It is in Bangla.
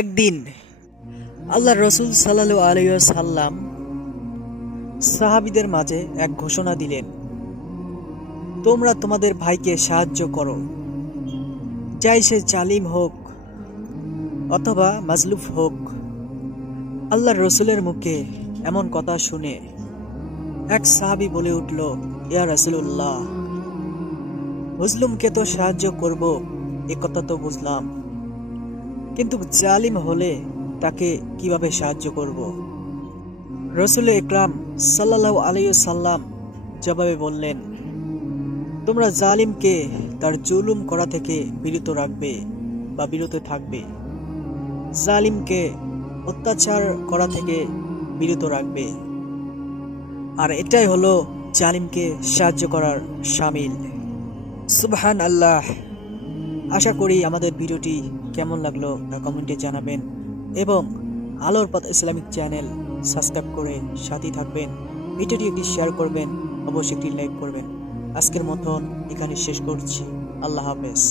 একদিন আল্লাহ রসুল সাল্লাল্লাহু আলাইহি ওয়াসাল্লাম সাহাবীদের মাঝে এক ঘোষণা দিলেন, তোমরা তোমাদের ভাইকে সাহায্য করো, চাই সে জালিম হোক অথবা মাজলুম হোক। আল্লাহ রসুলের মুখে এমন কথা শুনে এক সাহাবী বলে উঠল, ইয়া রাসূলুল্লাহ, মজলুমকে তো সাহায্য করব, এ কথা তো বুঝলাম, কিন্তু জালিম হলে তাকে কিভাবে সাহায্য করব? রসুল আকরাম সাল্লাল্লাহু আলাইহি ওয়াসাল্লাম জবাবে বললেন, তোমরা জালিমকে তার জুলুম করা থেকে বিরত রাখবে বা বিরত থাকবে, জালিমকে অত্যাচার করা থেকে বিরত রাখবে, আর এটাই হলো জালিমকে সাহায্য করার শামিল। সুবহান আল্লাহ। আশা করি আমাদের ভিডিওটি কেমন লাগলো তা কমেন্টে জানাবেন এবং আলোর পথ ইসলামিক চ্যানেল সাবস্ক্রাইব করে সাথে থাকবেন। ভিডিওটি একটি শেয়ার করবেন, অবশ্যই একটি লাইক করবেন। আজকের মতন এখানে শেষ করছি। আল্লাহ হাফেজ।